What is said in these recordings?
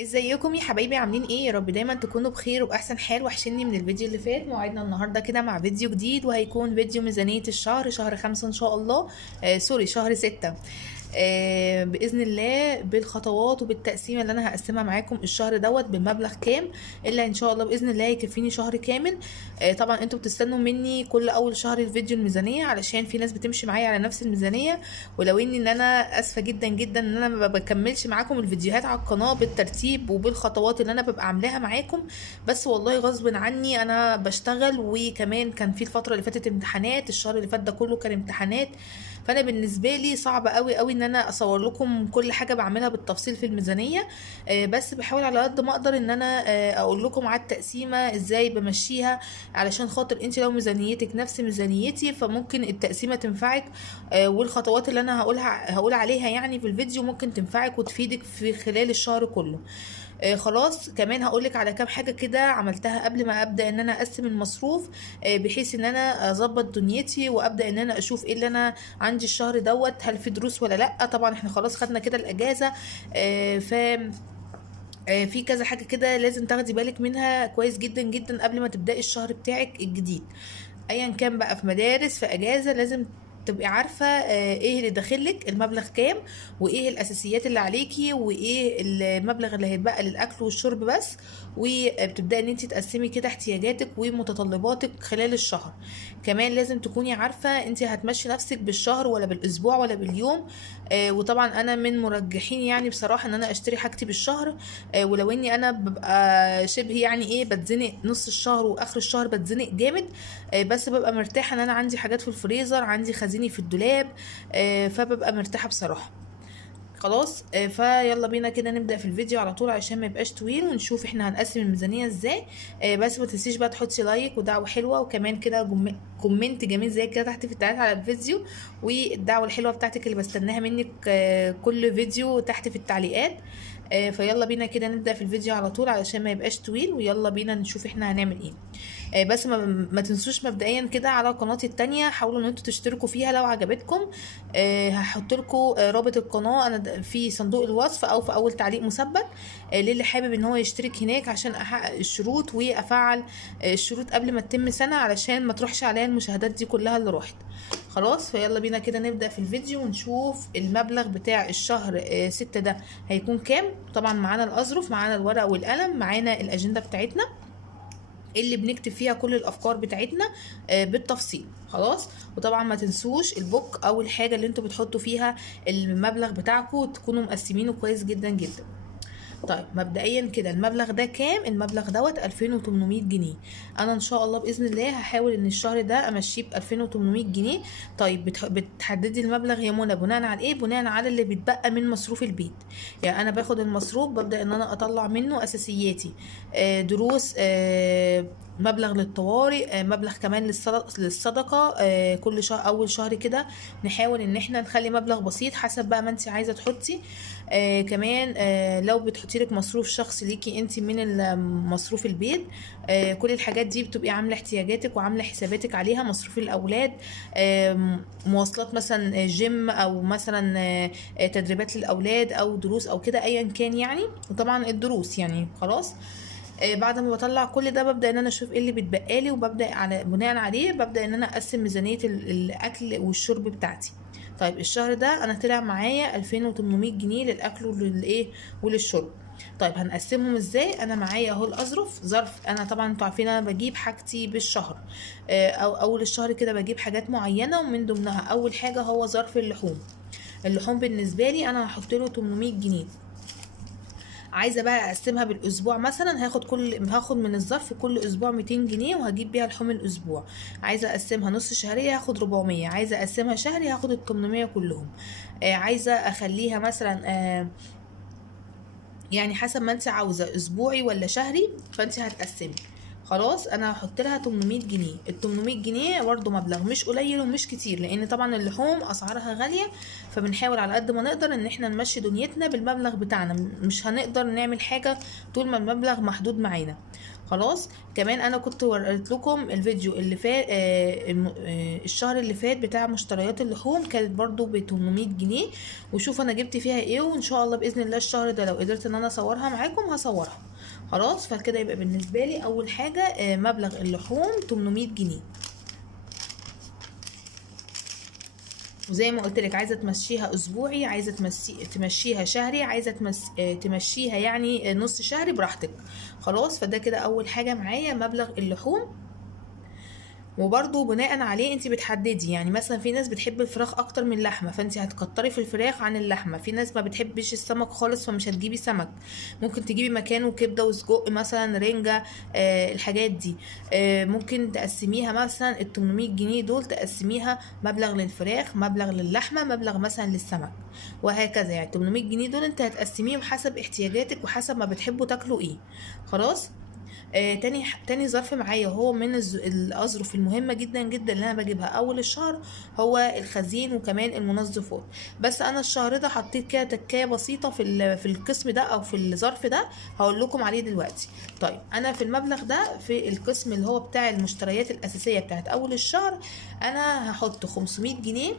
ازيكم يا حبايبي؟ عاملين ايه؟ يا رب دايما تكونوا بخير وباحسن حال. وحشني من الفيديو اللي فات. موعدنا النهارده كده مع فيديو جديد، وهيكون فيديو ميزانية الشهر، شهر 5 ان شاء الله. سوري، شهر 6. بإذن الله بالخطوات وبالتقسيمة اللي انا هقسمها معاكم الشهر دوت بالمبلغ كام، الا ان شاء الله بإذن الله يكفيني شهر كامل. طبعا انتوا بتستنوا مني كل اول شهر الفيديو الميزانية، علشان في ناس بتمشي معايا على نفس الميزانية. ولو ان انا اسفة جدا جدا ان انا ما بكملش معاكم الفيديوهات على القناة بالترتيب وبالخطوات اللي انا ببقى عاملاها معاكم، بس والله غصب عني انا بشتغل، وكمان كان في الفترة اللي فاتت امتحانات، الشهر اللي فات ده كله كان امتحانات. فانا بالنسبه لي صعب قوي قوي ان انا اصور لكم كل حاجه بعملها بالتفصيل في الميزانيه. بس بحاول على قد ما اقدر ان انا اقول لكم على التقسيمه ازاي بمشيها، علشان خاطر انت لو ميزانيتك نفس ميزانيتي فممكن التقسيمه تنفعك. والخطوات اللي انا هقول عليها يعني في الفيديو ممكن تنفعك وتفيدك في خلال الشهر كله. خلاص، كمان هقولك على كام حاجة كده عملتها قبل ما ابدأ ان انا اقسم المصروف، بحيث ان انا اظبط دنيتي وابدأ ان انا اشوف ايه اللي انا عندي الشهر دوت، هل في دروس ولا لا. طبعا احنا خلاص خدنا كده الاجازة. ف في كذا حاجة كده لازم تاخدي بالك منها كويس جدا جدا قبل ما تبدأي الشهر بتاعك الجديد. ايا كان بقى، في مدارس، في اجازة، لازم تبقي عارفة ايه اللي داخلك، المبلغ كام، وايه الاساسيات اللي عليكي، وايه المبلغ اللي هيتبقى للاكل والشرب بس. وبتبداي ان انت تقسمي كده احتياجاتك ومتطلباتك خلال الشهر. كمان لازم تكوني عارفة انت هتمشي نفسك بالشهر ولا بالاسبوع ولا باليوم. وطبعا انا من مرجحين يعني بصراحة ان انا اشتري حاجتي بالشهر. ولو اني انا ببقى شبه يعني ايه بتزنق نص الشهر واخر الشهر بتزنق جامد. بس ببقى مرتاحة ان انا عندي حاجات في الفريزر، عندي خزيني في الدولاب. فببقى مرتاحة بصراحة. خلاص، فيلا بينا كده نبدأ في الفيديو على طول عشان ما يبقاش طويل، ونشوف احنا هنقسم الميزانية ازاي. بس ما تنسيش بقى تحطي لايك ودعوة حلوة، وكمان كده كومنت جميل زي كده تحت في التعليقات على الفيديو، والدعوة الحلوة بتاعتك اللي بستناها منك كل فيديو تحت في التعليقات. فيلا بينا كده نبدأ في الفيديو على طول علشان ما يبقاش طويل، ويلا بينا نشوف احنا هنعمل ايه. بس ما تنسوش مبدئيا كده على قناتي التانية، حاولوا ان انتوا تشتركوا فيها لو عجبتكم. هحط لكم رابط القناة انا في صندوق الوصف او في اول تعليق مثبت، للي حابب ان هو يشترك هناك عشان احقق الشروط وافعل الشروط قبل ما تتم سنة، علشان ما تروحش عليا المشاهدات دي كلها اللي راحت. خلاص، فيلا بينا كده نبدأ في الفيديو ونشوف المبلغ بتاع الشهر 6 ده هيكون كام. طبعا معانا الأظرف، معانا الورقة والقلم، معانا الأجندة بتاعتنا اللي بنكتب فيها كل الافكار بتاعتنا بالتفصيل. خلاص، وطبعا ما تنسوش البوك او الحاجه اللي انتوا بتحطوا فيها المبلغ بتاعكم تكونوا مقسمينه كويس جدا جدا. طيب مبدئيا كده المبلغ ده كام؟ المبلغ دوت 2800 جنيه. انا ان شاء الله باذن الله هحاول ان الشهر ده امشيه ب 2800 جنيه. طيب بتحددي المبلغ يا منى بناء على ايه؟ بناء على اللي بيتبقى من مصروف البيت. يعني انا باخد المصروف ببدا ان انا اطلع منه اساسياتي، دروس، مبلغ للطوارئ، مبلغ كمان للصدقه. كل شهر اول شهر كده نحاول ان احنا نخلي مبلغ بسيط حسب بقى ما انت عايزه تحطي. كمان لو بتحطي لك مصروف شخصي ليكي انت من مصروف البيت. كل الحاجات دي بتبقي عامله احتياجاتك وعامله حساباتك عليها. مصروف الاولاد، مواصلات مثلا، جيم، او مثلا تدريبات للاولاد، او دروس او كده ايا كان يعني. وطبعا الدروس يعني خلاص. بعد ما بطلع كل ده ببدا ان انا اشوف ايه اللي بيتبقى لي، وببدا على بناء عليه ببدا ان انا اقسم ميزانيه الاكل والشرب بتاعتي. طيب الشهر ده انا طلع معايا 2800 جنيه للاكل وللايه وللشرب. طيب هنقسمهم ازاي؟ انا معايا اهو الاظرف، ظرف. انا طبعا انتوا عارفين انا بجيب حاجتي بالشهر. او اول الشهر كده بجيب حاجات معينه، ومن ضمنها اول حاجه هو ظرف اللحوم. اللحوم بالنسبه لي انا هحط له 800 جنيه. عايزه بقى اقسمها بالاسبوع، مثلا هاخد من الظرف كل اسبوع 200 جنيه وهجيب بيها لحوم الاسبوع. عايزه اقسمها نص شهريه هاخد 400، عايزه اقسمها شهري هاخد ال 800 كلهم. عايزه اخليها مثلا يعني حسب ما انت عاوزه، اسبوعي ولا شهري، فانت هتقسمي. خلاص، انا هحط لها 800 جنيه. ال 800 جنيه برضه مبلغ مش قليل ومش كتير، لان طبعا اللحوم اسعارها غاليه. فبنحاول على قد ما نقدر ان احنا نمشي دنيتنا بالمبلغ بتاعنا، مش هنقدر نعمل حاجه طول ما المبلغ محدود معانا. خلاص. كمان انا كنت وريت لكم الفيديو اللي فات الشهر اللي فات بتاع مشتريات اللحوم، كانت برضو ب 800 جنيه. وشوف انا جبت فيها ايه، وان شاء الله باذن الله الشهر ده لو قدرت ان انا اصورها معاكم هصورها. خلاص. فكده يبقى بالنسبه لي اول حاجه مبلغ اللحوم 800 جنيه. وزي ما قلت لك، عايزه تمشيها اسبوعي، عايزه تمشيها شهري، عايزه تمشيها يعني نص شهري، براحتك. خلاص. فده كده اول حاجه معايا مبلغ اللحوم. وبرضو بناء عليه انت بتحددي، يعني مثلا في ناس بتحب الفراخ اكتر من اللحمه، فانت هتكتري في الفراخ عن اللحمه. في ناس ما بتحبش السمك خالص فمش هتجيبي سمك، ممكن تجيبي مكانه كبده وسجق مثلا، رنجه، الحاجات دي. ممكن تقسميها مثلا ال 800 جنيه دول، تقسميها مبلغ للفراخ، مبلغ للحمه، مبلغ مثلا للسمك، وهكذا. يعني 800 جنيه دول انت هتقسميهم حسب احتياجاتك وحسب ما بتحبوا تاكلوا ايه. خلاص. تاني ظرف معايا هو من الأظرف المهمة جدا جدا اللي أنا بجيبها أول الشهر، هو الخزين وكمان المنظفات. بس أنا الشهر ده حطيت كده تكاية بسيطة في القسم ده أو في الظرف ده، هقول لكم عليه دلوقتي. طيب أنا في المبلغ ده في القسم اللي هو بتاع المشتريات الأساسية بتاعت أول الشهر، أنا هحط 500 جنيه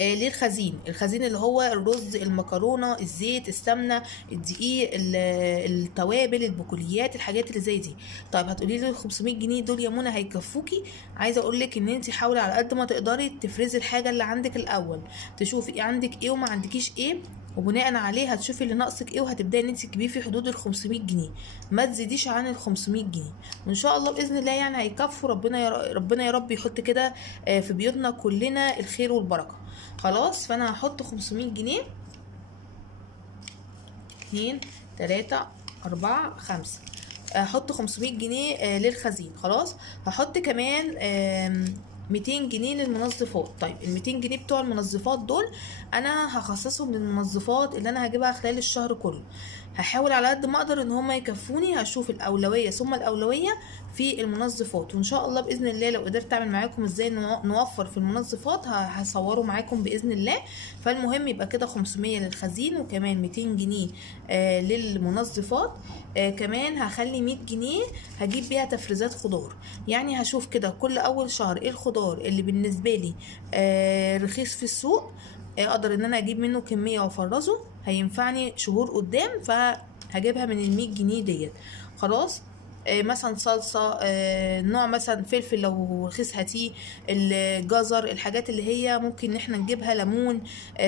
للخزين. الخزين اللي هو الرز، المكرونه، الزيت، السمنه، الدقيق، التوابل، البقوليات، الحاجات اللي زي دي. طيب هتقولي لي ال 500 جنيه دول يا منى هيكفوكي؟ عايزه اقول لك ان انت حاولي على قد ما تقدري تفرزي الحاجه اللي عندك الاول، تشوفي ايه عندك ايه وما عندكيش ايه، وبناء عليه هتشوفي اللي ناقصك ايه، وهتبداي ان انت تجيبيه في حدود ال 500 جنيه، ما تزيديش عن ال 500 جنيه. وان شاء الله باذن الله يعني هيكفوا. ربنا يا رب يحط كده في بيوتنا كلنا الخير والبركه. خلاص. فانا هحط 500 جنيه، 2 3 4 5، هحط 500 جنيه للخزين. خلاص. هحط كمان 200 جنيه للمنظفات. طيب ال 200 جنيه بتوع المنظفات دول انا هخصصهم للمنظفات اللي انا هجيبها خلال الشهر كله. هحاول على قد ما اقدر ان هم يكفوني، هشوف الاولويه ثم الاولويه في المنظفات. وان شاء الله باذن الله لو قدرت اعمل معاكم ازاي نوفر في المنظفات هصوره معاكم باذن الله. فالمهم يبقى كده 500 للخزين، وكمان 200 جنيه للمنظفات. كمان هخلي 100 جنيه هجيب بيها تفريزات خضار. يعني هشوف كده كل اول شهر ايه الخضار اللي بالنسبه لي رخيص في السوق، اقدر ان انا اجيب منه كميه وافرزه، هينفعني شهور قدام، فهجيبها من ال 100 جنيه ديت. خلاص. مثلا صلصه، نوع مثلا فلفل لو رخيص هاتيه، الجزر، الحاجات اللي هي ممكن ان احنا نجيبها، ليمون.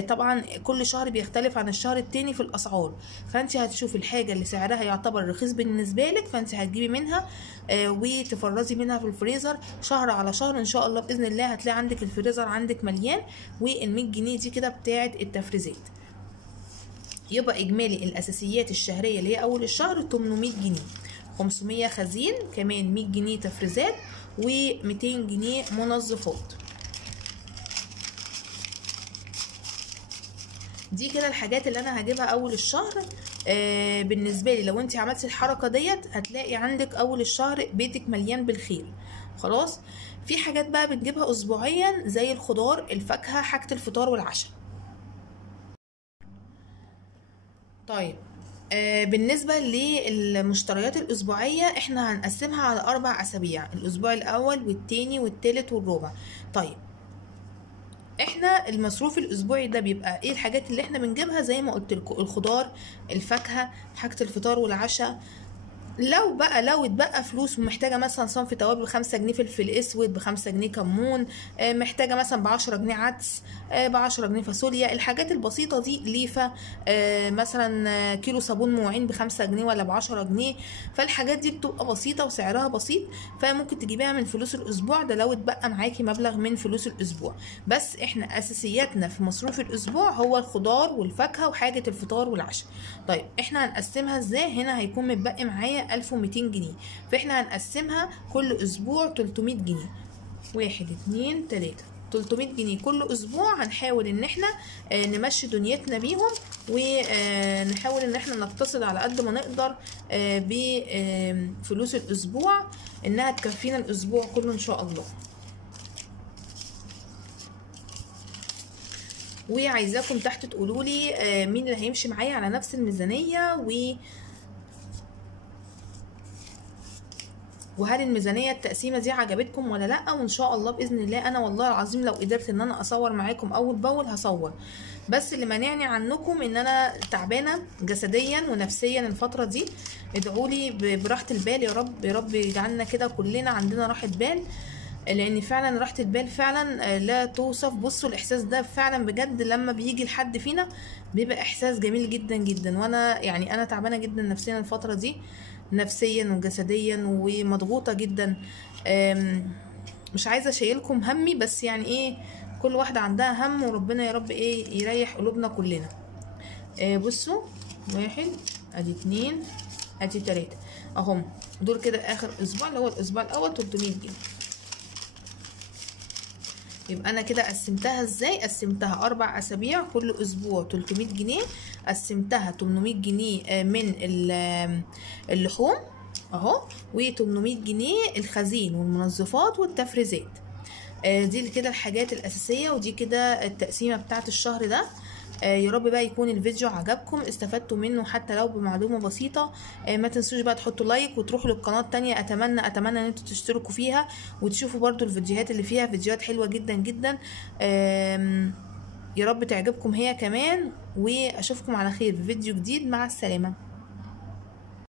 طبعا كل شهر بيختلف عن الشهر التاني في الاسعار، فانت هتشوفي الحاجه اللي سعرها يعتبر رخيص بالنسبه لك، فانت هتجيبي منها وتفرزي منها في الفريزر شهر على شهر. ان شاء الله باذن الله هتلاقي عندك الفريزر عندك مليان، وال 100 جنيه دي كده بتاعه التفريزات. يبقى اجمالي الاساسيات الشهريه اللي هي اول الشهر 800 جنيه، 500 خزين، كمان 100 جنيه تفريزات، و200 جنيه منظفات. دي كده الحاجات اللي انا هجيبها اول الشهر. بالنسبه لي لو انت عملتي الحركه ديت هتلاقي عندك اول الشهر بيتك مليان بالخير. خلاص. في حاجات بقى بنجيبها اسبوعيا زي الخضار، الفاكهه، حاجه الفطار والعشاء. طيب بالنسبة للمشتريات الأسبوعية احنا هنقسمها على 4 أسابيع، الأسبوع الأول والتاني والتالت والرابع. طيب احنا المصروف الأسبوعي ده بيبقى ايه الحاجات اللي احنا بنجيبها؟ زي ما قلت لكم، الخضار، الفاكهة، حاجة الفطار والعشاء. لو اتبقى فلوس ومحتاجه مثلا صنف توابل ب5 جنيه، فلفل اسود ب5 جنيه، كمون، محتاجه مثلا ب10 جنيه عدس، ب10 جنيه فاصوليا، الحاجات البسيطه دي، ليفه، مثلا كيلو صابون مواعين ب5 جنيه ولا ب10 جنيه. فالحاجات دي بتبقى بسيطه وسعرها بسيط، فممكن تجيبيها من فلوس الاسبوع ده لو اتبقى معاكي مبلغ من فلوس الاسبوع. بس احنا اساسياتنا في مصروف الاسبوع هو الخضار والفاكهه وحاجه الفطار والعشاء. طيب احنا هنقسمها ازاي؟ هنا هيكون متبقي معايا 1200 جنيه، فاحنا هنقسمها كل اسبوع 300 جنيه، 1 2 3، 300 جنيه كل اسبوع. هنحاول ان احنا نمشي دنيتنا بيهم، ونحاول ان احنا نقتصد على قد ما نقدر بفلوس الاسبوع انها تكفينا الاسبوع كله ان شاء الله. وعايزاكم تحت تقولوا لي مين اللي هيمشي معايا على نفس الميزانية وهل الميزانيه التقسيمه دي عجبتكم ولا لا. وان شاء الله باذن الله انا والله العظيم لو قدرت ان انا اصور معاكم اول باول هصور، بس اللي مانعني عنكم ان انا تعبانه جسديا ونفسيا الفتره دي. ادعولي براحه البال يا رب، يا رب يجعلنا كده كلنا عندنا راحه بال، لان فعلا راحه البال فعلا لا توصف. بصوا الاحساس ده فعلا بجد لما بيجي لحد فينا بيبقى احساس جميل جدا جدا. وانا يعني انا تعبانه جدا نفسيا الفتره دي، نفسيا وجسديا ومضغوطه جدا. مش عايزه اشيلكم همي، بس يعني ايه، كل واحده عندها هم، وربنا يا رب ايه يريح قلوبنا كلنا. بصوا، 1 ادي 2 ادي 3 اهم، دول كده اخر اسبوع اللي هو الاسبوع الاول 300 جنيه. يبقى انا كده قسمتها ازاي؟ قسمتها 4 اسابيع، كل اسبوع 300 جنيه، قسمتها 800 جنيه من اللحوم اهو، و800 جنيه الخزين والمنظفات والتفريزات. دي كده الحاجات الاساسيه، ودي كده التقسيمه بتاعت الشهر ده. يا رب بقى يكون الفيديو عجبكم، استفدتوا منه حتى لو بمعلومه بسيطه. ما تنسوش بقى تحطوا لايك وتروحوا للقناه التانية. اتمنى ان انتوا تشتركوا فيها وتشوفوا برضو الفيديوهات اللي فيها، فيديوهات حلوه جدا جدا. يا رب تعجبكم هي كمان، واشوفكم على خير في فيديو جديد. مع السلامه.